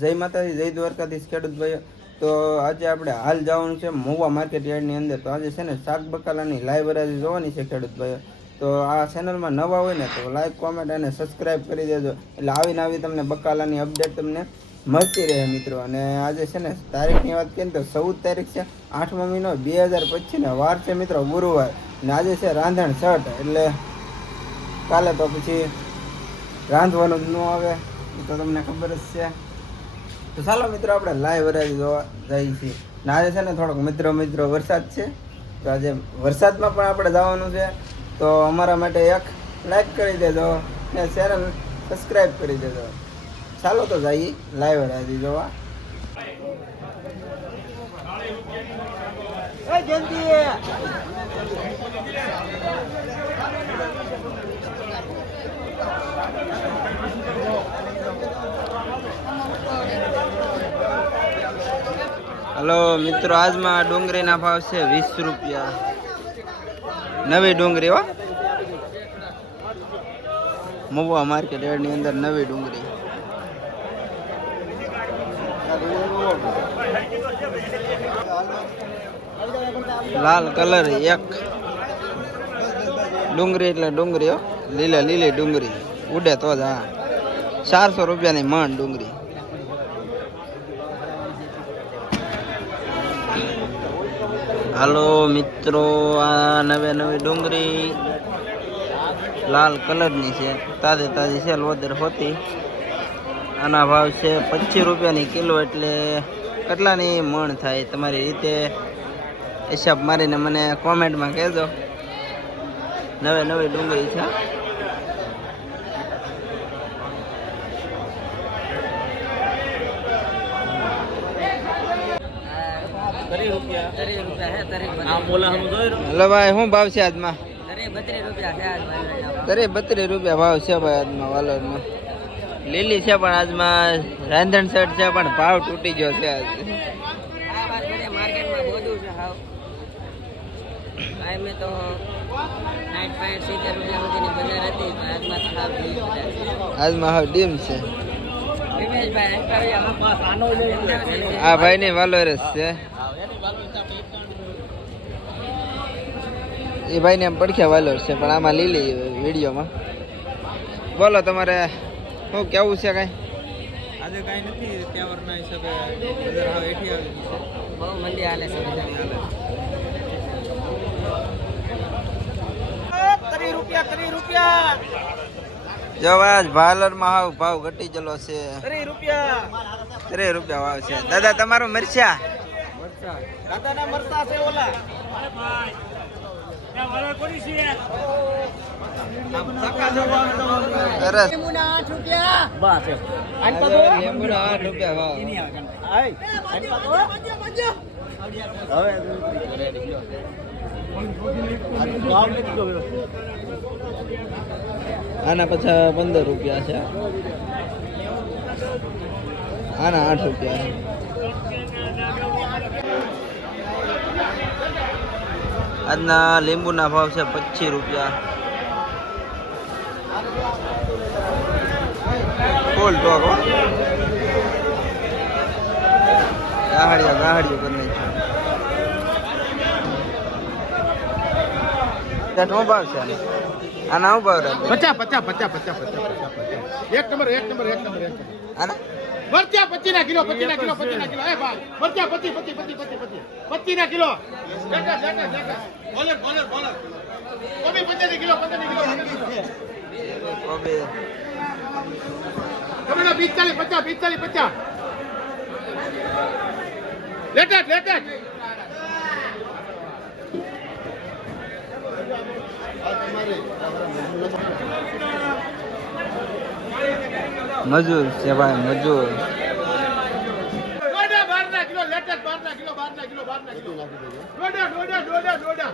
જય માતાજી, જય દ્વારકાધીશ ખેડૂત ભાઈઓ. તો આજે આપણે હાલ જવાનું છે મહુવા માર્કેટ યાર્ડની અંદર. તો આજે છે ને શાક બકાલાની લાઈવ હરાજી જોવાની છે ખેડૂત ભાઈઓ. તો આ ચેનલમાં નવા હોય ને તો લાઈક, કોમેન્ટ અને સબસ્ક્રાઈબ કરી દેજો, એટલે આવી તમને બકાલાની અપડેટ તમને મળતી રહે મિત્રો. અને આજે છે ને તારીખની વાત કરીએ તો 14 તારીખ છે, 8મો મહિનો 2025 વાર છે મિત્રો, ગુરુવાર. અને આજે છે રાંધણ છઠ, એટલે કાલે તો પછી રાંધવાનું જ ન આવે તો તમને ખબર જ છે. તો ચાલો મિત્રો આપણે લાઈવ હરાજી જોવા જઈએ છીએ. ને આજે છે ને થોડોક મિત્રો વરસાદ છે, તો આજે વરસાદમાં પણ આપણે જવાનું છે. તો અમારા માટે એક લાઈક કરી દેજો ને ચેનલ સબસ્ક્રાઈબ કરી દેજો. ચાલો તો જઈએ લાઈવ હરાજી જોવા. હલો મિત્રો, આજમાં ડુંગળીના ભાવ છે 20 રૂપિયા. નવી ડુંગળી હો, મહુવા માર્કેટ યાર્ડની અંદર નવી ડુંગળી. લાલ કલર એક ડુંગળી, એટલે ડુંગળી હો, લીલી ડુંગળી ઉડે તો જ. હા, 400 રૂપિયાની મણ ડુંગળી. હાલો મિત્રો, આ નવી ડુંગળી લાલ કલરની છે, તાજી છે, લોદર હોતી. આના ભાવ છે 25 રૂપિયાની કિલો, એટલે કેટલાની મણ થાય તમારી રીતે હિસાબ મારીને મને કોમેન્ટમાં કહેજો. નવી ડુંગળી છે. હલો ભાઈ, શું ભાવ છે આજમાં? 32 રૂપિયા ભાવ છે ભાઈ આજમાં વાલોરમાં. લીલી છે પણ આજમાં રાંધણ સેટ છે, પણ ભાવ તૂટી ગયો છે આજ. આજમાં હાવ ડીમ છે. આ ભાઈ ની વાલોરસ છે, એ ભાઈ ને એમ પડખ્યા વાલોર છે, પણ આમાં લીલી વિડીયોમાં. બોલો તમારે શું કેવું છે? કઈ આજે કઈ નથી, તહેવારના હિસાબે બજાર હાવ એઠી આવી છે, બહુ મંદી હાલે છે બજાર. 30 રૂપિયા જો આજ ભાલરમાં હાવ ભાવ ઘટી ગયેલો છે. 30 રૂપિયા ભાવ છે. દાદા તમારું મરચા? દાદાના મરચા છે ઓલા. સરસ. લીંબુના 8 રૂપિયા બસ. લીંબુના 8 રૂપિયા ભાવ. આના પાછા 15 રૂપિયા છે, આના 8 રૂપિયા. આજના લીંબુના ભાવ છે 25 રૂપિયા. ફૂલ ટોક હો, ગાહડિયો કરી નાખ્યો. શું ભાવ છે આના? શું ભાવ રાખે? 50. એક નંબર. આના મરચા 25 ના કિલો. એ ભાઈ મરચા 25 ના કિલો. બોલર. કોબી 25 કિલો. કોબી ટમેટા 45. લેટેસ્ટ. મજૂર છે ભાઈ, મજૂર. ડોડા 12 કિલો લેટેસ્ટ. 12 કિલો. ડોડા.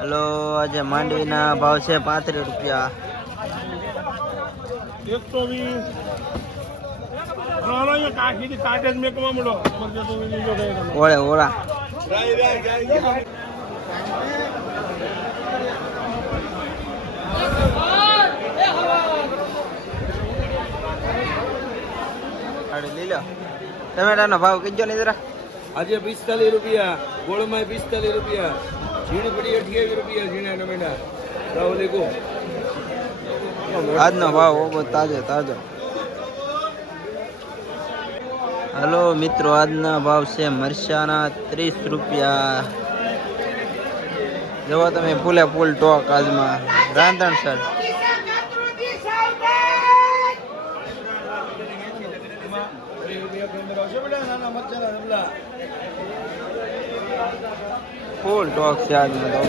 હલો, આજે માંડવીના ભાવ છે 35 રૂપિયા. 120. ઓળા લ્યો ટમેટાનો ભાવ કીજો ને જરા. આજે 45 રૂપિયા, ગોળમાં 45 રૂપિયા, ઝીણી પડી 28 રૂપિયા, ઝીણા ટમેટા. સલામુઅલૈકુમ. આજનો ભાવ બહુ તાજો તાજો. હલો મિત્રો, આજના ભાવ છે મરચાના 30 રૂપિયા. જુઓ તમે ફૂલે ફૂલ ટોક આજમાં રાંધણસર. ફૂલ ટોક છે આજમાં તો.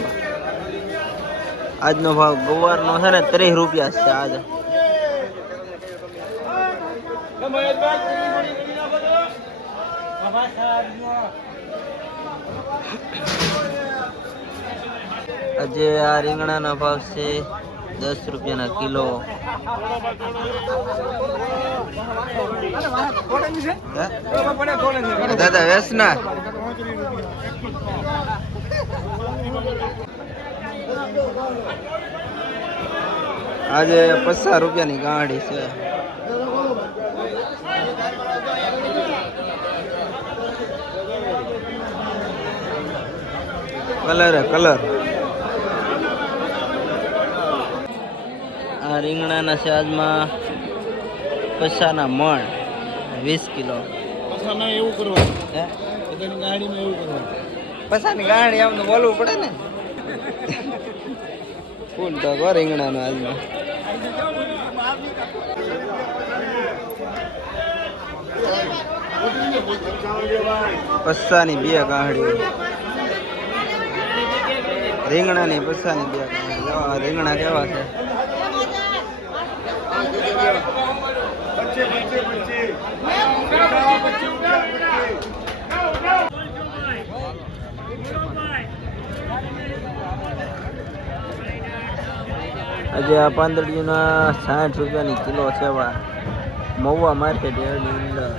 આજનો ભાવ ગવારનો છે ને 30 રૂપિયા છે આજે. આજે આ રીંગણાનો ભાવ છે 10 રૂપિયાના કિલો. દાદા વેસના આજે 50 રૂપિયાની ગાંઠી છે. કલર આ રીંગણાના છે આજમાં 50 ના મણ 20 કિલો. એવું કરવાનું, હે ગાડીમાં એવું કરવાનું. 50 ની ગાંઠી આમ તો બોલવું પડે ને. ફૂલ ટોક રીંગણાનો આજમાં. પસ્સાની 2 ગાંઠી, રીંગણાની 50 ની 2 ગાંઠી. જો આ રીંગણા કેવા છે. આજે આ પાંદડીના 60 રૂપિયાની કિલો છે. મહુવા માર્કેટ એની અંદર.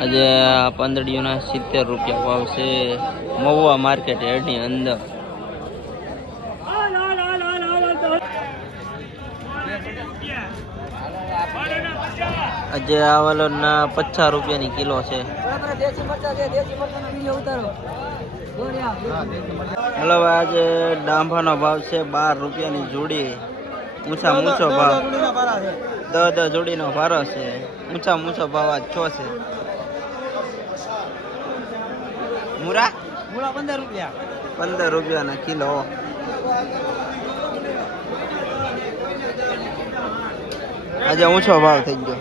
આજે આ પાંદડીઓના 70 રૂપિયા ભાવ છે મહુવા માર્કેટ એની અંદર. આજે આ વાલોના 50 રૂપિયાની કિલો છે. હલો આજે ડાંભાનો ભાવ છે 12 રૂપિયાની જોડી. ઊંચો ભાવ 10 જોડીનો ભારો છે. ઊંચો ભાવ આજ 6 છે. મૂરા 15 રૂપિયા, 15 રૂપિયાના કિલો. આજે ઊંચો ભાવ થઈ ગયો.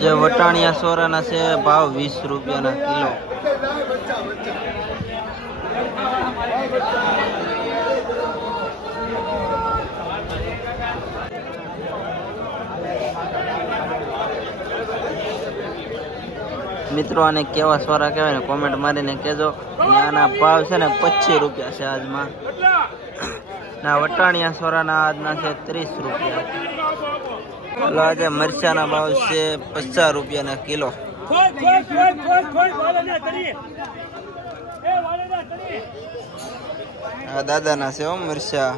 જે વટાણિયા સોરાના છે ભાવ 20 રૂપિયાના કિલો. મિત્રો આને કેવા સોરા કહેવાય ને કોમેન્ટ મારીને કહેજો. આના ભાવ છે ને 25 રૂપિયા છે આજમાં. ના વટાણિયા સોરાના આજના છે 30 રૂપિયા. હલો આજે મરચાના ભાવ છે 50 રૂપિયાના કિલો. આ દાદાના છે હો મરચા.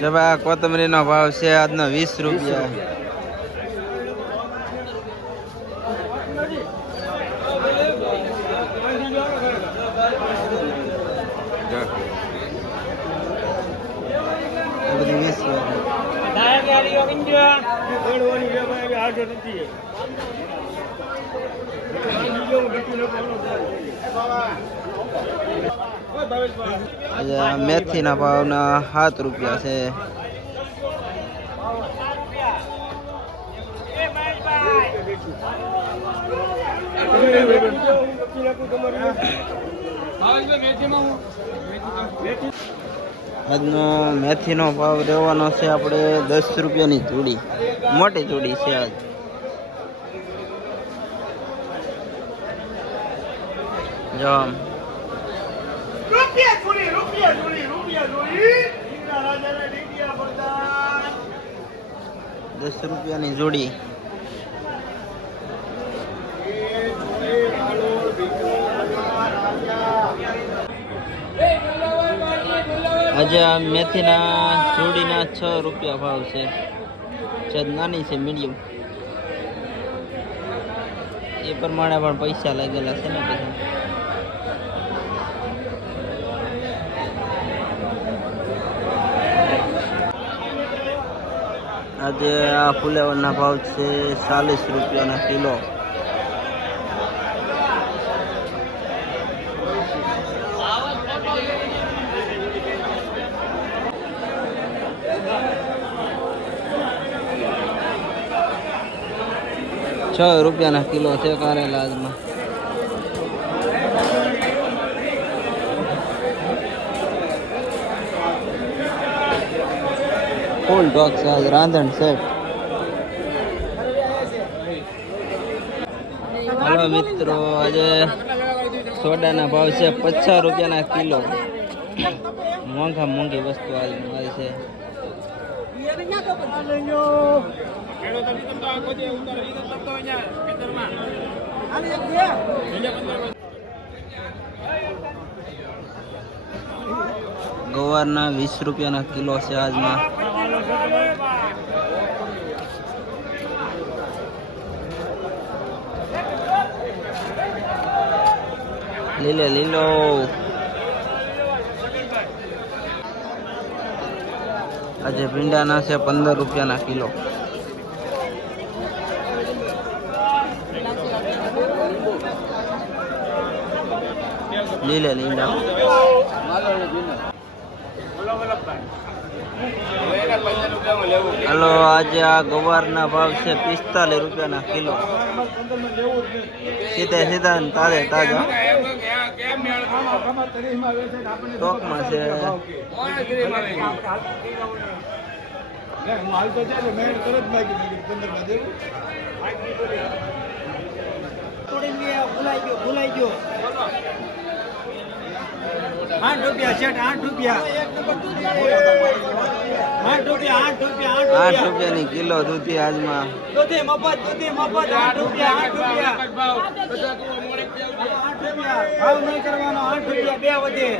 જવા કોથમરીનો ભાવ છે આજનો 20 રૂપિયા. બધી 20 રૂપિયા. મેથીના ભાવના 7 રૂપિયા છે. આજનો મેથીનો ભાવ રહેવાનો છે આપણે 10 રૂપિયાની જોડી. મોટી જોડી છે આજ. જો ₹10 જોડી. આજે આ મેથીના જોડીના ₹6 ભાવ છે. છત નાની છે, મીડિયમ. એ પ્રમાણે પણ પૈસા લાગેલા છે ને બધા. આજે આ ફુલેવરના ભાવ છે ₹40 કિલો. ₹6 કિલો છે કારેલા આજમાં. ફૂલ ડોગ છે આજ, રાંધણ સેટ. હલો મિત્રો, આજે સોડાના ભાવ છે ₹50 કિલો. મોંઘી વસ્તુ આજે મળે છે. ગવારના ₹20 કિલો છે આજમાં. લીલો આજે ભીંડાના છે ₹15 કિલો. લીલા હલો, આજે આ ગવારના ભાવ છે ₹45 કિલો. સીધા તાજા સ્ટોકમાં છે. ₹8 કિલો દૂધી આજમાં. ભાવ નહીં કરવાનો, ₹8 બે વધે.